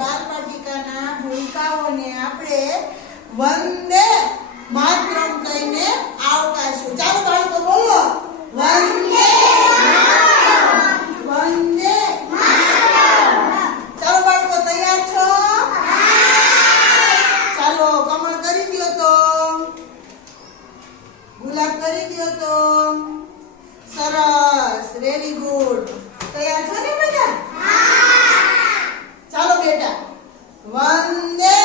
બાળ પાટિકાના ભૂલકાઓને આપણે વંદે માતરમ કહીને આવકારશું. ચાલો બાળકો બોલો. વંદે તૈયાર છો? ચાલો કમળ કરી દ્યો તો. ગુલાબ કરી દ્યો તો. સરસ. વેરી ગુડ તૈયાર છો ને બધા ચાલો બેટા વંદે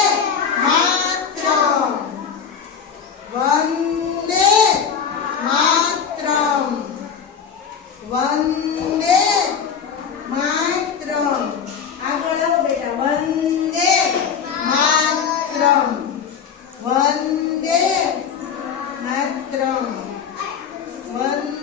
માતરમ વંદે માતરમ વંદે માતરમ. આગળ આવો બેટા વંદે માતરમ. વંદે માતરમ. વંદે